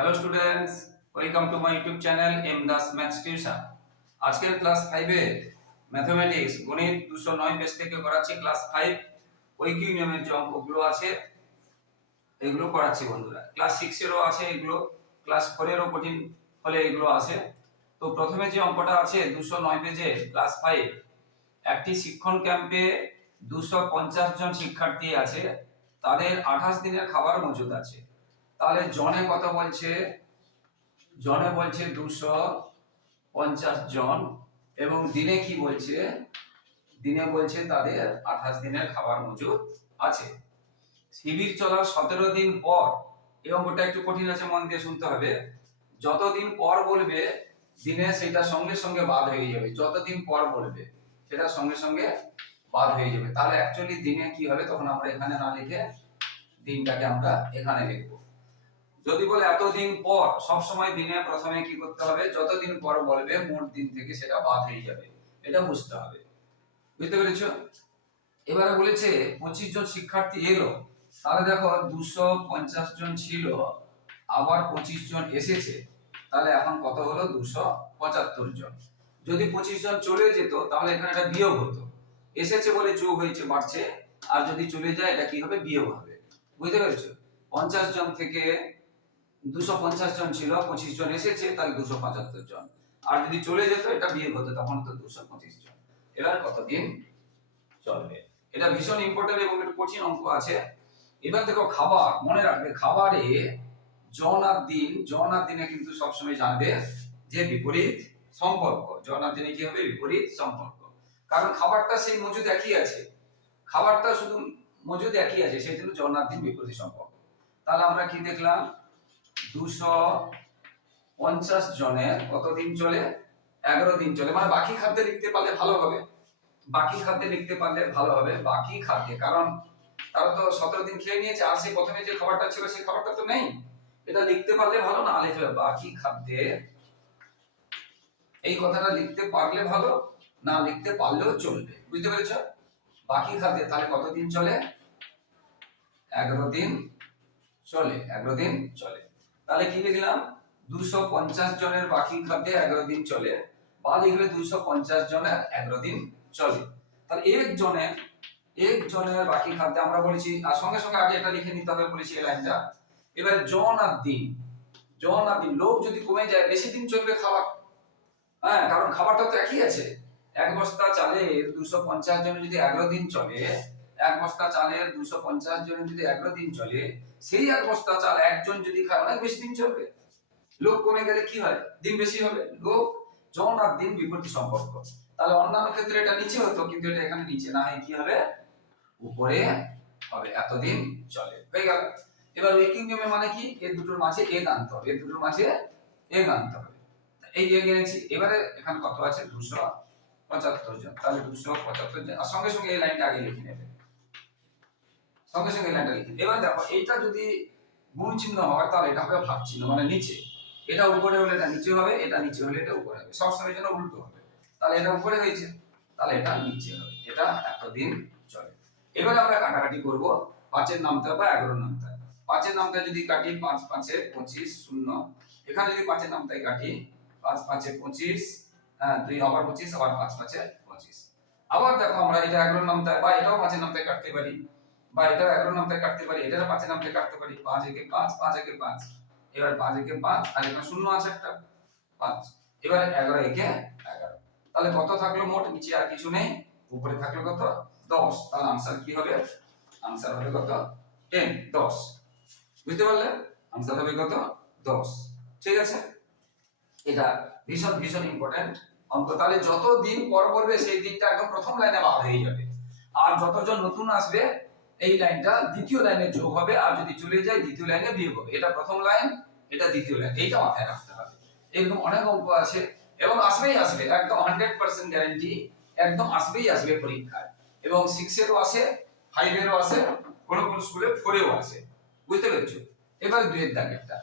Hello students welcome to my YouTube channel M Das maths tuition আজকের class ফাইভে mathematics গণিত দুশো নয় পেজ থেকে করাচ্ছি ক্লাস ফাইভ ঐকিক নিয়মের যে অঙ্কগুলো আছে, এগুলো করাচ্ছি বন্ধুরা। ক্লাস সিক্সেরও আছে এগুলো ক্লাস ফোরেরও কঠিন হলে এগুলো আছে। তো প্রথমে যে অঙ্কটা আছে দুশো নয় পেজে ক্লাস ফাইভ একটি শিক্ষণ ক্যাম্পে দুশো পঞ্চাশ জন শিক্ষার্থী আছে, তাদের আঠাশ দিনের খাবার মজুদ আছে। তাহলে জনে কত বলছে? জনে বলছে দুশো পঞ্চাশ জন এবং দিনে কি বলছে? দিনে বলছে তাদের আঠাশ দিনের খাবার মজুদ আছে। শিবির চলার সতেরো দিন পর, এই অঙ্কটা একটু কঠিন আছে, মন দিয়ে শুনতে হবে। যতদিন পর বলবে, দিনে সেটা সঙ্গে সঙ্গে বাদ হয়ে যাবে। যতদিন পর বলবে, সেটা সঙ্গে সঙ্গে বাদ হয়ে যাবে। তাহলে অ্যাকচুয়ালি দিনে কি হবে, তখন আমরা এখানে না লিখে দিনটাকে আমরা এখানে লিখব। যদি বলে এতদিন পর, সব সময় দিনে প্রথমে কি করতে হবে? যতদিন পর বলবে, মোট দিন থেকে সেটা বাদ হয়ে যাবে। এটা বুঝতে হবে। বুঝতে পেরেছ? এবারে বলেছে, পঁচিশ জন শিক্ষার্থী এলো। তাহলে দেখো, দুশো পঞ্চাশ জন ছিল, আবার পঁচিশ জন এসেছে। তাহলে এখন কত হলো? দুশো পঁচাত্তর জন। যদি পঁচিশ জন চলে যেত, তাহলে এখানে একটা বিয়োগ হতো। এসেছে বলে যোগ হয়েছে, বাড়ছে। আর যদি চলে যায়, এটা কি হবে? বিয়োগ হবে। বুঝতে পেরেছ? পঞ্চাশ জন থেকে দুশো পঞ্চাশ জন ছিল, পঁচিশ জন এসেছে, তাহলে দুশো পঁচাত্তর জন। আর যদি চলে যেত, এটা বিয়োগ হতো, তখন তো দুশো পঁচিশ জন। এবার কতদিন চলবে? এটা ভীষণ ইম্পর্টেন্ট এবং একটু কঠিন অঙ্ক আছে। এবার দেখো, খাবার, মনে রাখবে, খাবারে জন আর দিন জন আর দিনে কিন্তু সবসময় জানবে যে বিপরীত সম্পর্ক। জন আর দিনে কি হবে? বিপরীত সম্পর্ক। কারণ খাবারটা সেই মজুদ একই আছে। খাবারটা শুধু মজুদ একই আছে সেই জন্য জন আর দিন বিপরীত সম্পর্ক। তাহলে আমরা কি দেখলাম? দুশো পঞ্চাশ জনের কতদিন চলে? এগারো দিন চলে। মানে বাকি খাদ্যে লিখতে পারলে ভালো হবে। বাকি খাদ্যে লিখতে পারলে ভালো হবে। বাকি খাদ্যে, কারণ তারা তো সতেরো দিন খেয়ে নিয়েছে, আর সেই প্রথমে যে খাবারটা ছিল সেই খাবারটা তো নেই। এটা লিখতে পারলে ভালো না? লিখলে বাকি খাদ্যে এই কথাটা লিখতে পারলে ভালো, না লিখতে পারলেও চলবে। বুঝতে পেরেছ? বাকি খাদ্যে তাহলে কতদিন চলে? এগারো দিন চলে, এগারো দিন চলে। তাহলে কি লিখলাম দুশো পঞ্চাশ জনের বাকি খাদ্যে এগারো দিন চলে। বা লিখলে দুশো পঞ্চাশ জনের এগারো দিন চলে। তাহলে একজনের একজনের বাকি খাদ্যে আমরা বলেছি, আর সঙ্গে সঙ্গে আগে এটা লিখে নিতে হবে, বলেছি এই লাইনটা। এবারে জন আর দিন। জন আর দিন লোক যদি কমে যায়, বেশি দিন চলবে খাবার। হ্যাঁ কারণ খাবারটা তো একই আছে। এক বস্তা চালের দুশো পঞ্চাশ জনের যদি এগারো দিন চলে এক বস্তা চালের দুশো পঞ্চাশ জনের যদি এগারো দিন চলে, সেই এক বস্তা চাল একজন যদি খায়, অনেক বেশি দিন চলবে। লোক কমে গেলে কি হয়? দিন বেশি হবে। লোক জন আর দিন বিপরীত সম্পর্ক। তাহলে অন্যান্য ক্ষেত্রে এটা নিচে হতো, কিন্তু এটা এখানে নিচে না হয় কি হবে? উপরে হবে, এতদিন চলে। হয়ে গেল। এবার ওয়েকিং নিয়মে মানে কি? এর দুটোর মাঝে এগ আনতে হবে। এর দুটোর মাঝে এগ আনতে হবে। এই এনেছি। এবারে এখানে কত আছে? দুশো পঁচাত্তর জন। তাহলে দুশো পঁচাত্তর জন। আর সঙ্গে সঙ্গে এই লাইনটা আগে লিখে নেবে। সঙ্গে সঙ্গে লাইনটা লিখে এবার দেখো, এইটা যদি গুণ চিহ্ন হয়, তাহলে এটা হবে ভাগ চিহ্ন মানে নিচে। এটা উপরে হলে এটা নিচে হবে, এটা নিচে হলে এটা উপরে হবে। সবসময় যেন উল্টো হবে। তাহলে এটা উপরে হয়েছে, তাহলে এটা নিচে হবে। এটা এতদিন চলে। এবার আমরা কাটাকাটি করব। পাঁচের নামতে হবে এগারোর নামতে হবে। পাঁচের নামতে যদি কাটি, পাঁচ পাঁচে পঁচিশ, শূন্য। এখানে যদি পাঁচের নামতে কাটি, পাঁচ পাঁচে পঁচিশ হ্যাঁ দুই আবার পঁচিশ, আবার পাঁচ পাঁচে পঁচিশ। আবার দেখো আমরা এটা এগারোর নামতে বা এটাও পাঁচের নামতে কাটতে পারি। বা এটা এগারোর নামতে কাটতে পারি এটাও পাঁচের নামতে কাটতে পারি, পাঁচ একে পাঁচ পাঁচ একে পাঁচ। এবার পাঁচ একে পাঁচ, আর এখানে শূন্য আছে একটা, পাঁচ। এবার এগারো একে এগারো। তাহলে কত থাকল মোট? নিচে আর কিছু নেই, উপরে থাকল কত? দশ। তাহলে আনসার কি হবে? আনসার হবে কত? টেন দশ। বুঝতে পারলে? আনসার হবে কত? দশ। ঠিক আছে? এটা ভীষণ ভীষণ ইম্পর্টেন্ট অঙ্ক তাহলে যত দিন পর পড়বে, সেই দিনটা একদম প্রথম লাইনে বাদ হয়ে যাবে। আর যতজন নতুন আসবে এই লাইনটা দ্বিতীয় লাইনে যোগ হবে, আর যদি চলে যায় দ্বিতীয় লাইনে বিয়োগ হবে। এটা প্রথম লাইন, এটা দ্বিতীয় লাইন, এইটা মাথায় রাখতে হবে। এরকম অনেক অঙ্ক আছে, এবং আসবেই আসবে, একদম হান্ড্রেড পার্সেন্ট গ্যারান্টি একদম আসবেই আসবে পরীক্ষায়। এবং সিক্সেরও আসে ফাইভেরও আসে কোনো কোনো স্কুলে ফোরেও আসে বুঝতে পেরেছ? এবার দুয়ের দাগ একটা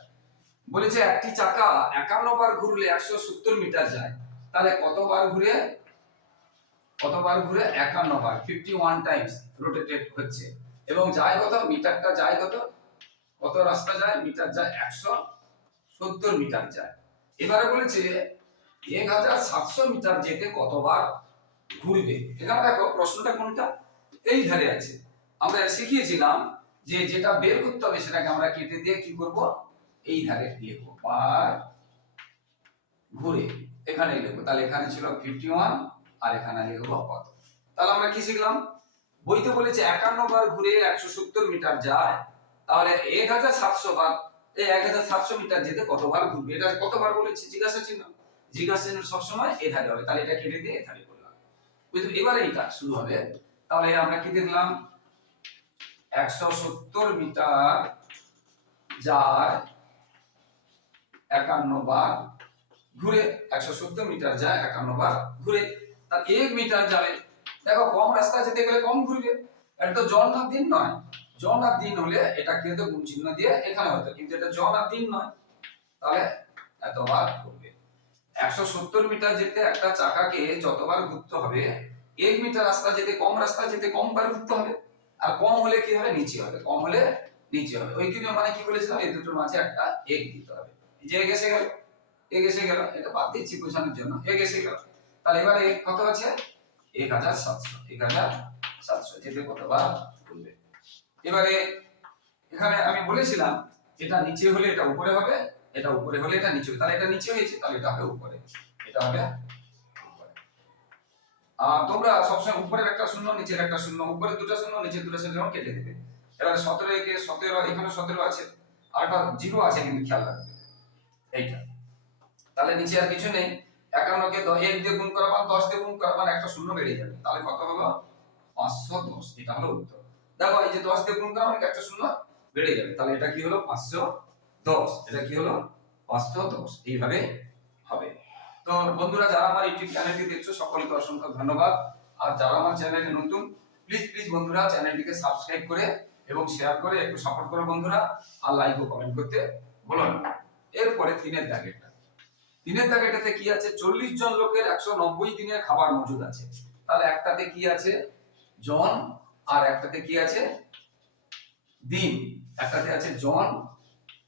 বলেছে একটি চাকা একান্ন বার ঘুরলে একশো সত্তর মিটার যায়। তাহলে কতবার ঘুরে? কতবার ঘুরে? একান্ন বার ফিফটি ওয়ান টাইমস রোটেটেড হচ্ছে। এবং যায় কত? মিটারটা যায় কত? কত রাস্তা যায়? মিটার যায় একশো সত্তর মিটার যায়। এবারে বলেছে এক হাজার সাতশো মিটার যেতে কতবার ঘুরবে? এখানে দেখো, প্রশ্নটা কোনটা? এই ধারে আছে। আমরা শিখিয়েছিলাম যে যেটা বের করতে হবে সেটাকে আমরা কেটে দিয়ে কি করব? এই ধারে লিখব। বার ঘুরে এখানে লিখব। তাহলে এখানে ছিল ফিফটি ওয়ান আর এখানে লিখব কত? তাহলে আমরা কি শিখলাম? বইতে বলেছে একান্ন বার ঘুরে একশো সত্তর মিটার যায়, তাহলে এক হাজার সাতশো বার এই এক হাজার সাতশো মিটার যেতে কতবার ঘুরবে? এটা কতবার বলেছি? জিজ্ঞাসা চিহ্ন জিজ্ঞাসা চিহ্ন সবসময় এ ধারে হবে, তাহলে এটা কেটে দিয়ে এ ধারে করলাম। বুঝলি এবারে এটা শুরু হবে। তাহলে আমরা কি দেখলাম? একশো সত্তর মিটার যায়, একান্ন বার ঘুরে, একশো সত্তর মিটার যায়, একান্ন বার ঘুরে, তার এক মিটার যাবে। দেখো, কম রাস্তা যেতে গেলে কম ঘুরবে। এটা তো জন আর দিন নয়। জন আর দিন হলে এটা কি হতো গুণ চিহ্ন দিয়ে এখানে হতো, কিন্তু এটা জন আর দিন নয়। তাহলে এতবার ঘুরবে। একশো সত্তর মিটার যেতে একটা চাকাকে যতবার ঘুরতে হবে, এক মিটার রাস্তা যেতে, কম রাস্তা যেতে কম বার ঘুরতে হবে। আর কম হলে কি হবে? নিচে হবে। কম হলে নিচে হবে। ওই কিনে মানে কি বলেছিলাম? এই দুটোর মাঝে একটা এক দিতে হবে। যে এসে গেল, এক এসে গেল, এটা বাদ দিচ্ছি বোঝানোর জন্য। এক এসে গেল। তাহলে এবারে কত আছে? এক হাজার সাতশো, এক হাজার সাতশো যেতে কতবার ঘুরবে এবারে, এখানে আমি বলেছিলাম এটা নিচে হলে এটা উপরে হবে, এটা উপরে হলে এটা নিচে। তাহলে এটা নিচে হয়েছে, তাহলে এটা হবে উপরে। এটা হবে আর তোমরা সবসময় উপরের একটা শূন্য, নিচের একটা শূন্য, উপরে দুটো শূন্য নিচে দুটো শূন্য কেটে দেবে। এবার সতেরো একে সতেরো এখানে সতেরো আছে আর একটা জিরো আছে, কিন্তু খেয়াল রাখবে। এইটা। তাহলে নিচে আর কিছু নেই। একান্নকে এক দিয়ে গুণ করা মানে দশ দিয়ে গুণ করা মানে একটা শূন্য বেড়ে যাবে। তাহলে কত হলো? পাঁচশো দশ, এটা হলো উত্তর। দেখো, এই যে দশ দিয়ে গুণ করা মানে একটা শূন্য বেড়ে যাবে। তাহলে এটা কি হলো? পাঁচশো দশ, এটা কি হলো? পাঁচশো দশ, এইভাবে হবে। তো বন্ধুরা, যারা আমার ইউটিউব চ্যানেলটি দেখছ, সকলকে অসংখ্য ধন্যবাদ। আর যারা আমার চ্যানেলে নতুন প্লিজ প্লিজ বন্ধুরা, চ্যানেলটিকে সাবস্ক্রাইব করে এবং শেয়ার করে একটু সাপোর্ট করো বন্ধুরা। আর লাইক ও কমেন্ট করতে বলো না। এরপরে তিনের দাগেরটা তিনের দাগেরটাতে কি আছে? চল্লিশ জন লোকের একশো নব্বই দিনের খাবার মজুদ আছে। তাহলে একটাতে কি আছে? জন আর একটাতে কি আছে? দিন। একটাতে আছে জন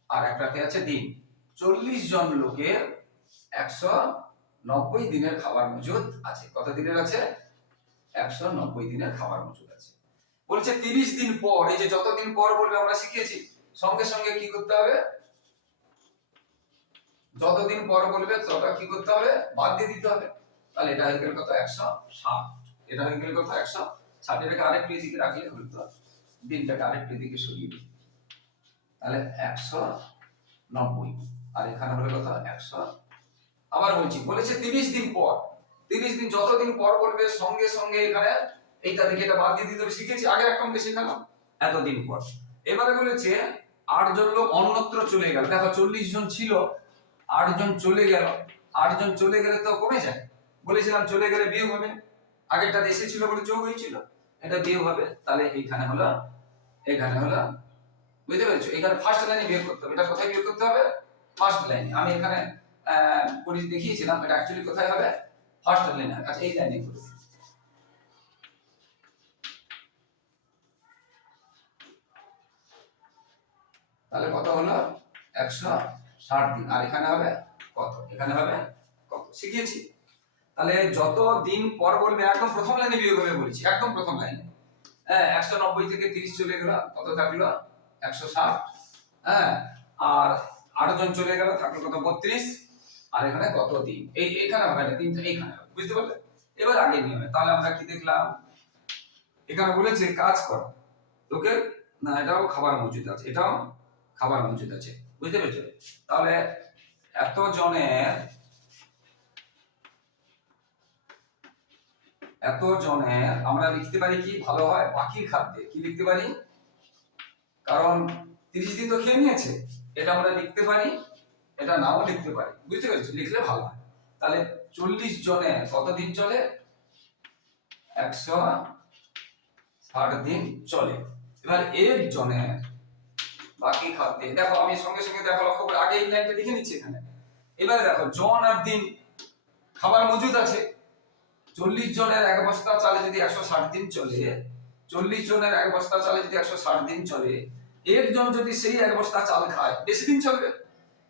আর একটাতে আছে দিন। চল্লিশ জন লোকের একশো নব্বই দিনের খাবার মজুদ আছে। কত দিনের আছে? একশো নব্বই দিনের খাবার মজুদ আছে। বলছে তিরিশ দিন পর, এই যে যতদিন পর বলবে আমরা শিখেছি সঙ্গে সঙ্গে কি করতে হবে? যতদিন পর বলবে তত কি করতে হবে? বাদ দিয়ে দিতে হবে। তাহলে এটা হয়ে গেল কত? একশো ষাট। এটা হয়ে গেল কত? একশো ষাট। এটাকে আরেকটু এদিকে রাখলে হতো দিনটাকে আরেকটু এদিকে সরিয়ে দিই। তাহলে একশো নব্বই। আর এখানে হলো কত? একশো। আবার বলছি, বলেছে তিরিশ দিন পর। তিরিশ দিন যতদিন পর বলবে, সঙ্গে সঙ্গে এখানে এইটা থেকে এটা বাদ দিয়ে দিতে হবে। শিখেছি আগে একটা অঙ্কে শিখালাম। এতদিন পর। এবারে বলেছে, আটজন লোক অন্যত্র চলে গেল। দেখো, চল্লিশ জন ছিল। আটজন চলে গেল। আটজন চলে গেলে তো কমে যায়। বলেছিলাম চলে গেলে বিয়োগ হবে। আগেরটা দেশে ছিল বলে যোগ হয়েছিল। এটা বিয়োগ হবে। তাহলে এইখানে হলো এখানে হলো, বুঝতে পেরেছ? এখানে ফার্স্ট লাইনে বিয়োগ করতে হবে। এটা কোথায় বিয়োগ করতে হবে? ফার্স্ট লাইনে আমি এখানে করে দেখিয়েছিলাম এটা অ্যাকচুয়ালি কোথায় হবে? ফার্স্ট লাইনে আচ্ছা এই লাইনে করে দিই। তাহলে কত হলো? একশো ষাট দিন। আর এখানে হবে কত? এখানে হবে কত? শিখিয়েছি। তাহলে যত দিন পর বলবে, একদম প্রথম লাইনে বিয়োগ হবে বলেছি, একদম প্রথম লাইনে। হ্যাঁ একশো নব্বই থেকে তিরিশ চলে গেল, কত থাকল? একশো ষাট। হ্যাঁ আর আটজন চলে গেল, থাকল কত? বত্রিশ। আর এখানে কত দিন? এই এখানে হবে না, তিনটা এইখানে হবে, বুঝতে পারলে? এবার আগে নিয়মে তাহলে আমরা কি দেখলাম? এখানে বলেছে, কাজ কর। লোকের, না, এটাও খাবার মজুদ আছে, এটাও খাবার মজুদ আছে। বুঝতে পেরেছ? তাহলে এত জনের এত জনের আমরা লিখতে পারি কি ভালো হয়? বাকি খাদ্যে কি লিখতে পারি? কারণ তিরিশ দিন তো খেয়ে নিয়েছে, এটা আমরা লিখতে পারি, এটা নাও লিখতে পারি। বুঝতে পেরেছ? লিখলে ভালো হয়। তাহলে চল্লিশ জনে কত দিন চলে? একশো ষাট দিন চলে। এবার এর জনের বাকি খাদ্যে। দেখো, আমি সঙ্গে সঙ্গে দেখো, লক্ষ্য করে আগে এই লাইনটা লিখে নিচ্ছি এখানে। এবারে দেখো, জন আর দিন খাবার মজুদ আছে। চল্লিশ জনের এক বস্তা চালে যদি একশো ষাট দিন চলে, চল্লিশ জনের এক বস্তা চালে যদি একশো ষাট দিন চলে, একজন যদি সেই এক বস্তা চাল খায়, বেশি দিন চলবে?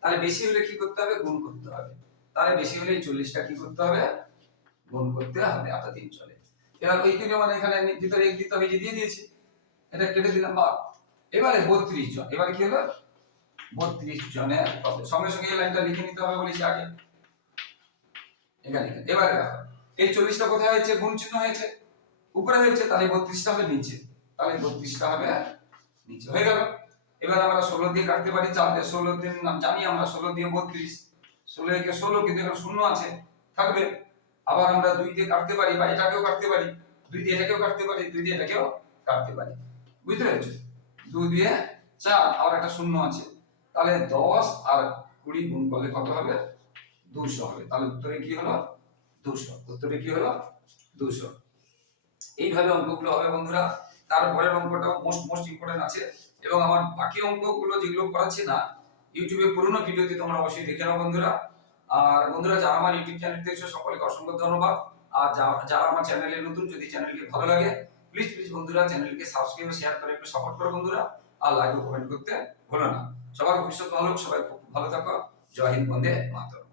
তাহলে বেশি হলে কি করতে হবে? গুণ করতে হবে। তাহলে বেশি হলে এই চল্লিশটা কি করতে হবে? গুণ করতে হবে এত দিন চলে। এবার ওই কিলো মানে এখানে ভিতরে এক দিতে হবে যে দিয়ে দিয়েছি। এটা কেটে দিলাম বা এবারে বত্রিশ জন। এবারে কি হলো বত্রিশ জনের সঙ্গে সঙ্গে এই লাইনটা লিখে নিতে হবে বলেছি আগে। এখানে। এবারে এই চল্লিশটা কোথায় হয়েছে? গুণ চিহ্ন হয়েছে। উপরে হয়েছে, তাহলে বত্রিশটা হবে নিচে। তাহলে বত্রিশটা হবে নিচে। হয়ে গেল। এবার আমরা ষোলো দিয়ে কাটতে পারি চার দিয়ে। ষোলো দিন নাম জানি আমরা, ষোলো দিয়ে বত্রিশ। ষোলো একে ষোলো, কিন্তু এখানে শূন্য আছে। থাকবে। আবার আমরা দুই দিয়ে কাটতে পারি বা এটাকেও কাটতে পারি। দুই দিয়ে এটাকেও কাটতে পারি, দুই দিয়ে এটাকেও কাটতে পারি। বুঝতে পেরেছ? দুই দিয়ে চার আর একটা শূন্য আছে। তাহলে দশ আর কুড়ি গুণ করলে কত হবে? দুশো হবে। তাহলে উত্তরে কি হলো? দুশো। উত্তরে কি হলো? দুশো। এইভাবে অঙ্কগুলো হবে বন্ধুরা। তারপরের অঙ্কটা মোস্ট মোস্ট ইম্পর্টেন্ট আছে। এবং আমার বাকি অঙ্কগুলো যেগুলো করাচ্ছি না ইউটিউবে পুরোনো ভিডিওতে তোমরা অবশ্যই দেখে নাও বন্ধুরা। আর বন্ধুরা, যারা আমার ইউটিউব চ্যানেল দেখছ, সকলকে অসংখ্য ধন্যবাদ। আর যারা আমার চ্যানেলে নতুন, যদি চ্যানেলটি ভালো লাগে প্লিজ প্লিজ বন্ধুরা চ্যানেলকে সাবস্ক্রাইব শেয়ার করে একটু সাপোর্ট করো বন্ধুরা, আর লাইক কমেন্ট করতে ভুলো না। সবার ভবিষ্যৎ ভালো সবাই খুব ভালো থাকো। জয় হিন্দ, বন্দে মাতরম।